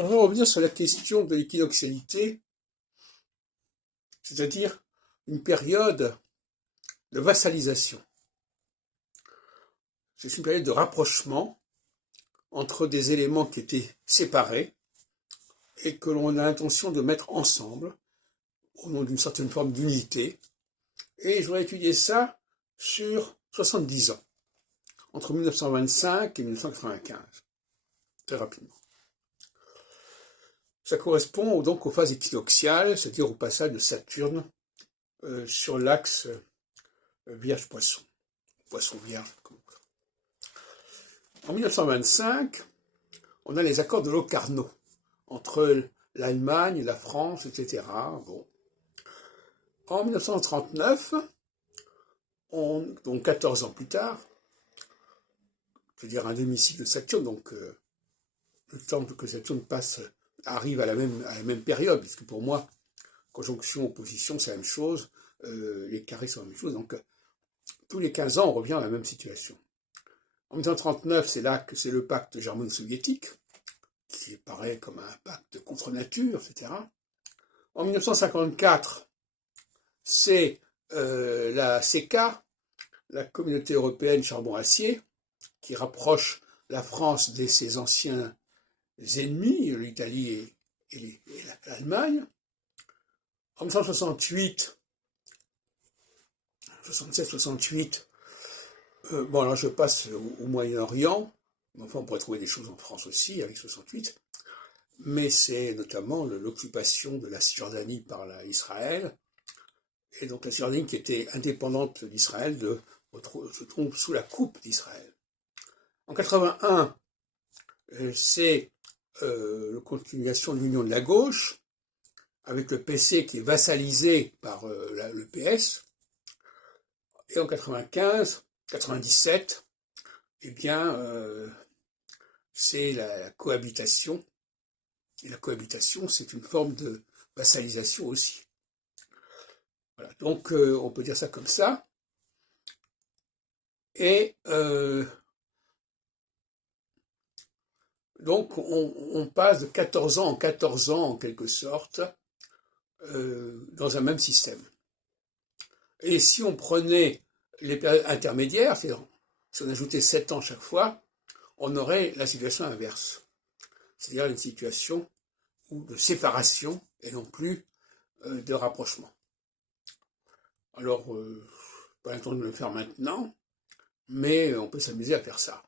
Alors, je vais revenir sur la question de l'équinoxialité, c'est-à-dire une période de vassalisation. C'est une période de rapprochement entre des éléments qui étaient séparés et que l'on a l'intention de mettre ensemble au nom d'une certaine forme d'unité. Et je voudrais étudier ça sur 70 ans, entre 1925 et 1995, très rapidement. Ça correspond donc aux phases équinoxiales, c'est-à-dire au passage de Saturne sur l'axe Vierge-Poisson, Poisson-Vierge. En 1925, on a les accords de Locarno entre l'Allemagne, la France, etc. Bon. En 1939, donc 14 ans plus tard, c'est-à-dire un demi-cycle de Saturne, donc le temps que Saturne arrive à la même période, puisque pour moi, conjonction, opposition, c'est la même chose, les carrés sont la même chose, donc tous les 15 ans, on revient à la même situation. En 1939, c'est là que c'est le pacte germano-soviétique, qui paraît comme un pacte contre nature, etc. En 1954, c'est la CECA, la Communauté européenne charbon-acier, qui rapproche la France de ses anciens ennemis, l'Italie et l'Allemagne. En 1968, 67-68, bon alors je passe au Moyen-Orient, enfin on pourrait trouver des choses en France aussi avec 68, mais c'est notamment l'occupation de la Cisjordanie par Israël, et donc la Cisjordanie qui était indépendante d'Israël se trouve sous la coupe d'Israël. En 81, c'est la continuation de l'union de la gauche, avec le PC qui est vassalisé par le PS. Et en 95, 97, eh bien, c'est la cohabitation. Et la cohabitation, c'est une forme de vassalisation aussi. Voilà. Donc, on peut dire ça comme ça. Et donc, on passe de 14 ans en 14 ans, en quelque sorte, dans un même système. Et si on prenait les périodes intermédiaires, c'est-à-dire si on ajoutait 7 ans chaque fois, on aurait la situation inverse. C'est-à-dire une situation de séparation et non plus de rapprochement. Alors, pas le temps de le faire maintenant, mais on peut s'amuser à faire ça.